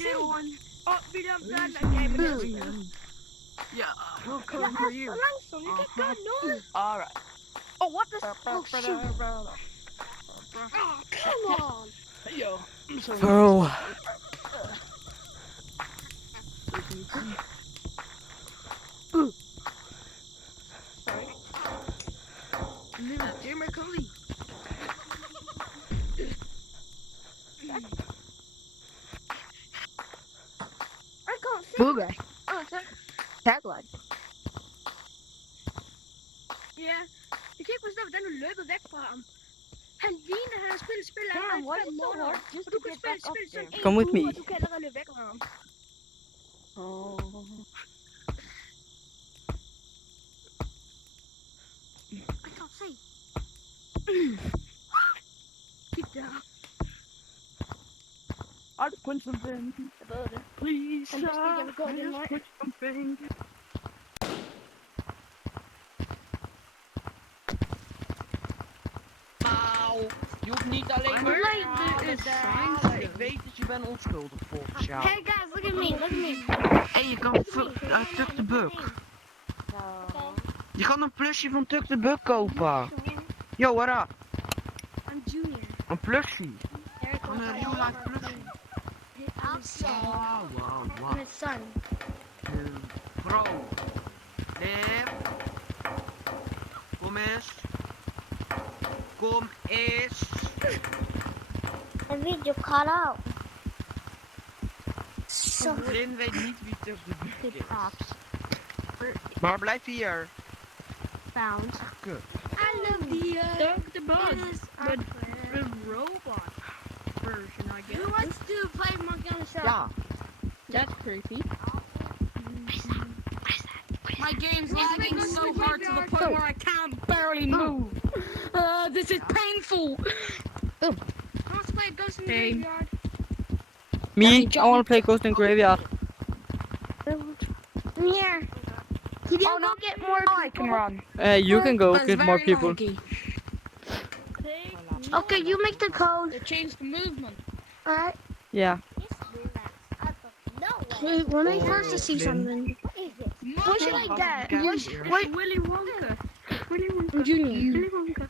little one. Oh, William, Yeah, we'll Ja, come for you. langsom. You can't go north. Alright. Oh, what the? Oh, shoot. Oh, come on. Yo, I'm sorry. Oh. Sorry. Little Jimmy Cully. I can't see. Boogie. Oh, sorry. Tagline. Ja, ik kijk mezelf dan een leuke weg van hem. En wie hij spelen. Damn, why is it so morgen. hard just Du to kan get back up spille there? Come with me. Du kan allerede løbe væk fra ham. Oh. I can't see. Keep down. I'll punch something. Please, I'm just gonna go in, right? punch something. Auw. Je hoeft niet alleen maar Like te halen this. daar. Ik weet dat je bent onschuldig volgens jou. Hey guys, look at me, look at me. En je kan Tuck the Buck. Je kan een plushie van Tuck the Buck kopen. Yo, what up? I'm Junior. Een plushie. Eric, Van een real life plushie. Wow, wow, wow. And his son. Bro. Lip. Kom eens. Kom eens. The video cut out. So Lin weet niet wie Tuck the Buck Good is. props. Maar blijf hier. Found. Kut. I love the The bug. is The robot version, I guess. Who wants to play Monkey on the Shelf? Ja. That's creepy. My game's lagging so hard to the point where I can't barely move. This is painful. Who wants to play Ghost in the Hey. Graveyard? Me, I want to play Ghost in Graveyard. Here. Oh, no, get more I can run. You can go That's get more very people. laggy. Okay, you make the code. They changed the movement. Alright. Yeah. Wait, when I first to see something. Push it like that. Push. Wait, Willy Wonka. Willy Wonka. Junior. Willy Wonka.